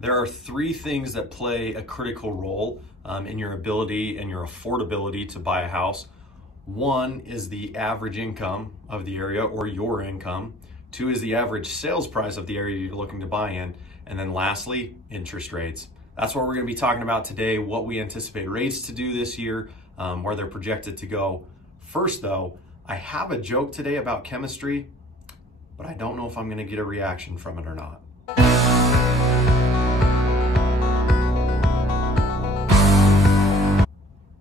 There are three things that play a critical role in your ability and your affordability to buy a house. One is the average income of the area or your income. Two is the average sales price of the area you're looking to buy in. And then lastly, interest rates. That's what we're going to be talking about today, what we anticipate rates to do this year, where they're projected to go. First though, I have a joke today about chemistry, but I don't know if I'm going to get a reaction from it or not.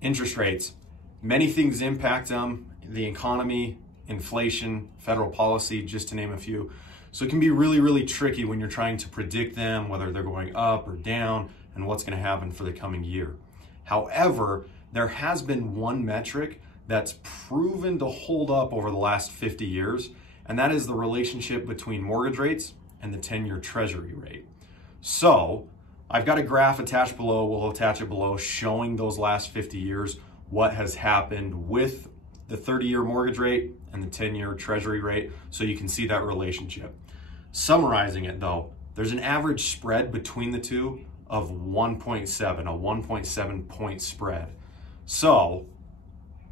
Interest rates. Many things impact them, the economy, inflation, federal policy, just to name a few. So it can be really, really tricky when you're trying to predict them, whether they're going up or down, and what's going to happen for the coming year. However, there has been one metric that's proven to hold up over the last 50 years, and that is the relationship between mortgage rates and the 10-year Treasury rate. So I've got a graph attached below, we'll attach it below, showing those last 50 years, what has happened with the 30-year mortgage rate and the 10-year Treasury rate, so you can see that relationship. Summarizing it though, there's an average spread between the two of 1.7, a 1.7 point spread. So,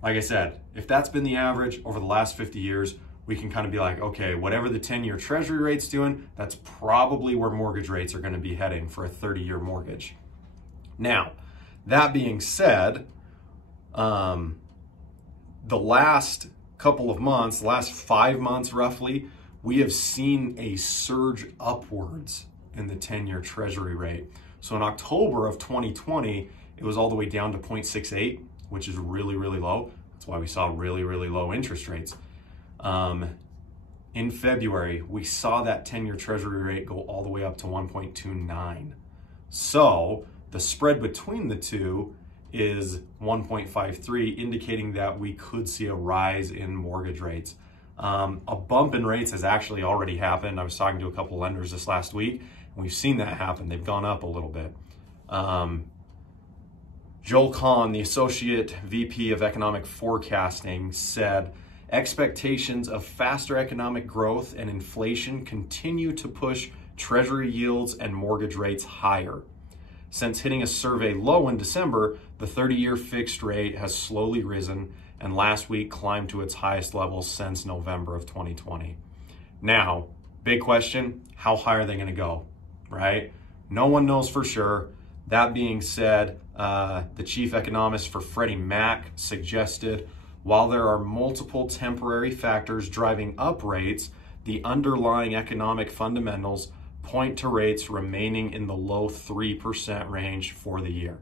like I said, if that's been the average over the last 50 years, we can kind of be like, okay, whatever the 10-year Treasury rate's doing, that's probably where mortgage rates are going to be heading for a 30-year mortgage. Now, that being said, the last couple of months, last 5 months roughly, we have seen a surge upwards in the 10-year Treasury rate. So in October of 2020, it was all the way down to 0.68, which is really, really low. That's why we saw really, really low interest rates. In February, we saw that 10-year Treasury rate go all the way up to 1.29. So the spread between the two is 1.53, indicating that we could see a rise in mortgage rates. A bump in rates has actually already happened. I was talking to a couple lenders this last week, and we've seen that happen. They've gone up a little bit. Joel Kahn, the Associate VP of Economic Forecasting, said, expectations of faster economic growth and inflation continue to push Treasury yields and mortgage rates higher. Since hitting a survey low in December, the 30-year fixed rate has slowly risen and last week climbed to its highest level since November of 2020. Now, big question, how high are they going to go, right? No one knows for sure. That being said, the chief economist for Freddie Mac suggested, while there are multiple temporary factors driving up rates, the underlying economic fundamentals point to rates remaining in the low 3% range for the year.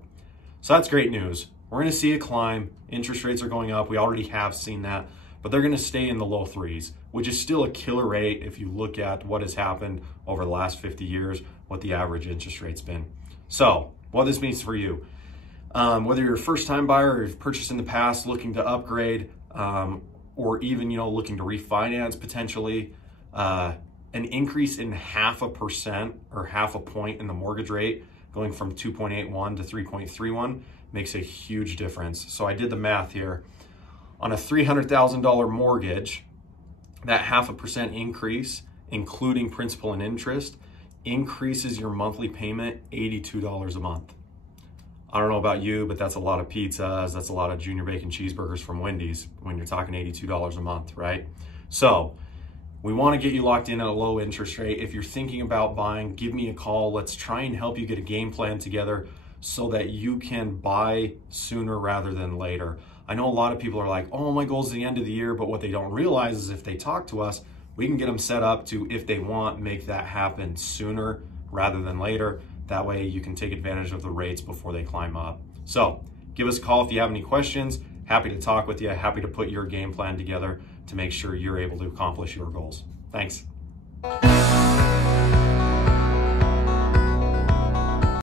So that's great news. We're going to see a climb. Interest rates are going up. We already have seen that, but they're going to stay in the low threes, which is still a killer rate if you look at what has happened over the last 50 years, what the average interest rate's been. So what this means for you, whether you're a first-time buyer or you've purchased in the past, looking to upgrade, or even, looking to refinance potentially, an increase in 0.5% or 0.5 point in the mortgage rate, going from 2.81 to 3.31, makes a huge difference. So I did the math here. On a $300,000 mortgage, that 0.5% increase, including principal and interest, increases your monthly payment $82 a month. I don't know about you, but that's a lot of pizzas. That's a lot of junior bacon cheeseburgers from Wendy's when you're talking $82 a month, right? So we want to get you locked in at a low interest rate. If you're thinking about buying, give me a call. Let's try and help you get a game plan together so that you can buy sooner rather than later. I know a lot of people are like, oh, my goal's the end of the year, but what they don't realize is if they talk to us, we can get them set up to, if they want, make that happen sooner rather than later. That way you can take advantage of the rates before they climb up. So give us a call if you have any questions. Happy to talk with you. Happy to put your game plan together to make sure you're able to accomplish your goals. Thanks.